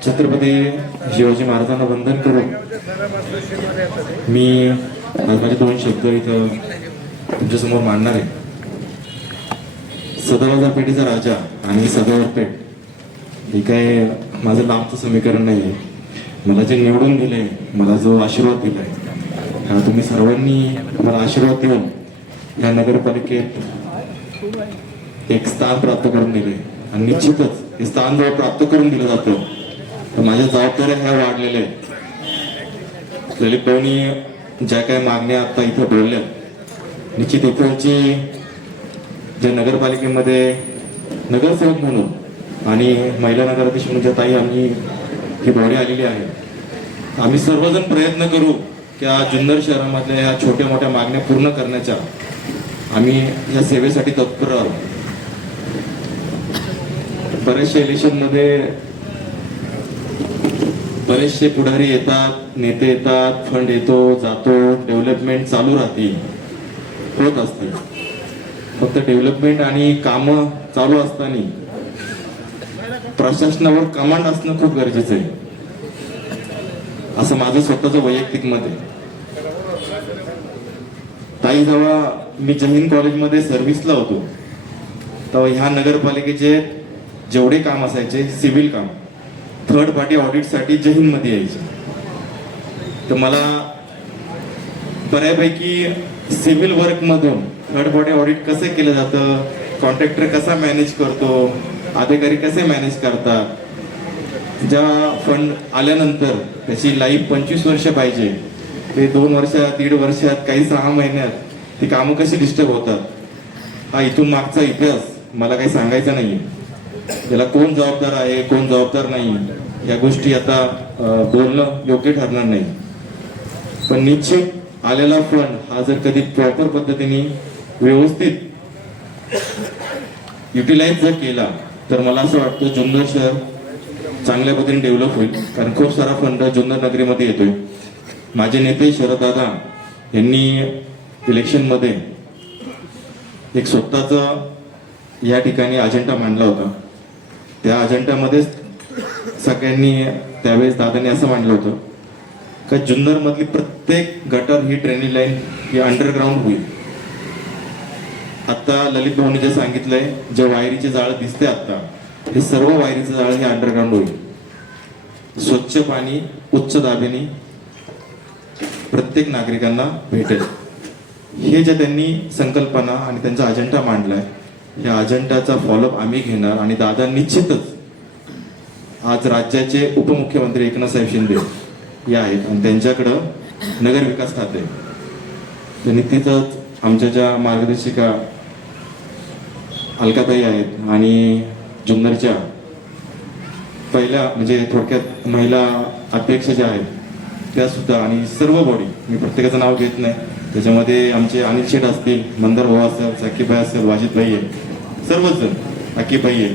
छत्रपती शिवाजी महाराजांना वंदन करून मी आज माझे दोन शब्द इथं तुमच्यासमोर मांडणार आहे. सदाबाजार पेठेचा राजा आणि सदावर पेठ हे काय माझं लांबचं समीकरण नाही आहे मला जे निवडून दिले मला जो आशीर्वाद दिलाय हा तुम्ही सर्वांनी मला आशीर्वाद देऊन या नगरपालिकेत एक स्थान प्राप्त करून दिले आणि निश्चितच हे स्थान जेव्हा प्राप्त करून दिलं जातं. तर माझ्या जबाबदाऱ्या ह्या वाढलेल्या आहेत. ललित भाऊनी ज्या काही मागण्या आता इथं बोलल्या निश्चित इथलची ज्या नगरपालिकेमध्ये नगरसेवक म्हणून आणि महिला नगराध्यक्ष म्हणून ज्या ताई आम्ही ही बॉडी आलेली आहे आम्ही सर्वजण प्रयत्न करू की या जुन्नर शहरामधल्या ह्या छोट्या मोठ्या मागण्या पूर्ण करण्याच्या आम्ही या सेवेसाठी तत्पर आहोत बरेचशे इलेक्शनमध्ये बरेचसे पुढारी येतात नेते येतात फंड येतो जातो डेव्हलपमेंट चालू राहते होत असते फक्त डेव्हलपमेंट आणि कामं चालू असताना प्रशासनावर कमांड असणं खूप गरजेचं आहे. असं माझं स्वतःचं वैयक्तिक मत आहे. ताई जेव्हा मी जमीन कॉलेजमध्ये सर्व्हिसला होतो तेव्हा ह्या नगरपालिकेचे जेवढे काम असायचे सिव्हिल काम. थर्ड पार्टी ऑडिटसाठी जहीनमध्ये यायचे. तर मला बऱ्यापैकी सिव्हिल वर्कमधून थर्ड पार्टी ऑडिट कसं केलं जातं कॉन्ट्रॅक्टर कसा मॅनेज करतो अधिकारी कसे मॅनेज करतात ज्या फंड आल्यानंतर त्याची लाईफ पंचवीस वर्ष पाहिजे ते दोन वर्षात दीड वर्षात काही सहा महिन्यात ती कामं कशी डिस्टर्ब होतात हा इथून मागचा इतिहास मला काही सांगायचा आहे याला कोण जबाबदार आहे कोण जबाबदार नाही या गोष्टी आता बोलणं योग्य ठरणार नाही. पण निश्चित आलेला फंड हा जर कधी प्रॉपर पद्धतीने व्यवस्थित युटिलाइज जर केला तर मला असं वाटतं जुन्नर शहर चांगल्या पद्धतीने डेव्हलप होईल. कारण खूप सारा फंड जुन्नर नगरीमध्ये येतोय. माझे नेते शरददादा यांनी इलेक्शनमध्ये एक स्वतःचा या ठिकाणी अजेंडा मांडला होता. त्या अजेंडामध्येच सगळ्यांनी त्यावेळेस दादाने असं मांडलं होतं का जुन्नर मधली प्रत्येक गटर ही ट्रेनिंग लाईन ही अंडरग्राऊंड होईल. आता ललित भाऊने जे सांगितलंय जे वायरीचे जाळ दिसते आता हे सर्व वायरीचं जाळ हे अंडरग्राऊंड होईल. स्वच्छ पाणी उच्च दाबेने प्रत्येक नागरिकांना भेटेल. हे जे त्यांनी संकल्पना आणि त्यांचा अजेंडा मांडलाय या अजेंडाचा फॉलोअप आम्ही घेणार आणि दादा निश्चितच आज राज्याचे उपमुख्यमंत्री एकनाथ साहेब शिंदे या आहेत आणि त्यांच्याकडं नगर विकास खाते. त्यांनी तिथंच आमच्या ज्या मार्गदर्शिका अलकाताई आहेत आणि जुन्नरच्या पहिल्या म्हणजे थोडक्यात महिला अध्यक्ष ज्या आहेत त्या सुद्धा आणि सर्व बॉडी मी प्रत्येकाचं नाव घेत नाही. त्याच्यामध्ये आमचे अनिल शेठ असतील मंदार भाऊ असेल साकीबाई असेल वाजिद आहे सर्वच जण अकीबाई आहे.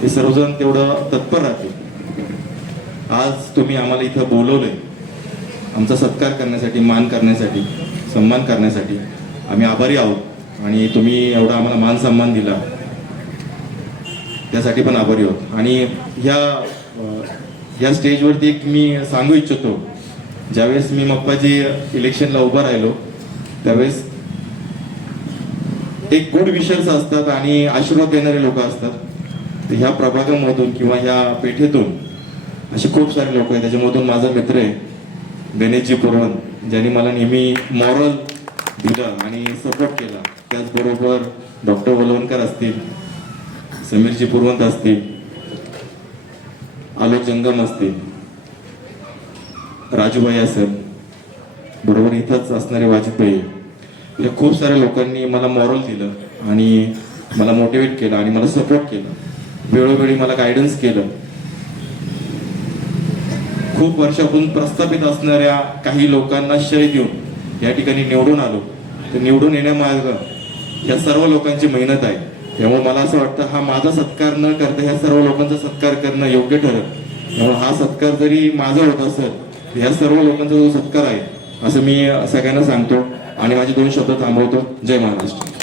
हे सर्वजण तेवढं तत्पर राहते आज तुम्ही आम्हाला इथं बोलवलंय. आमचा सत्कार करण्यासाठी मान करण्यासाठी सन्मान करण्यासाठी आम्ही आभारी आहोत आणि तुम्ही एवढा आम्हाला मान सन्मान दिला. त्यासाठी पण आभारी आहोत. आणि ह्या ह्या स्टेजवरती एक मी सांगू इच्छितो. ज्यावेळेस मी मप्पाजी इलेक्शनला उभा राहिलो त्यावेळेस एक गुड विशर्स असतात आणि आशीर्वाद देणारे लोक असतात. तर ह्या प्रभागामधून किंवा ह्या पेठेतून असे खूप सारे लोक आहेत. त्याच्यामधून माझा मित्र आहे गणेशजी पुरवण ज्यांनी मला नेहमी मॉरल दिलं आणि सपोर्ट केला. त्याचबरोबर डॉक्टर वलवणकर असतील समीरजी पुरवंत असतील आलोक जंगम असतील राजूबाई असेल बरोबर इथंच असणारे वाजपेयी या खूप साऱ्या लोकांनी मला मॉरल दिलं आणि मला मोटिवेट केलं आणि मला सपोर्ट केलं. वेळोवेळी मला गायडन्स केलं. खूप वर्षापासून प्रस्थापित असणाऱ्या काही लोकांना शय देऊन या ठिकाणी निवडून आलो. तर निवडून येण्यामार्ग या सर्व लोकांची मेहनत आहे. त्यामुळे मला असं वाटतं हा माझा सत्कार न करता ह्या सर्व लोकांचा सत्कार करणं योग्य ठरत. त्यामुळे हा सत्कार जरी माझा होत असेल ह्या सर्व लोकांचा जो सत्कार आहे असं मी सगळ्यांना सांगतो. आणि माझे दोन शब्द थांबवतो. जय महाराष्ट्र.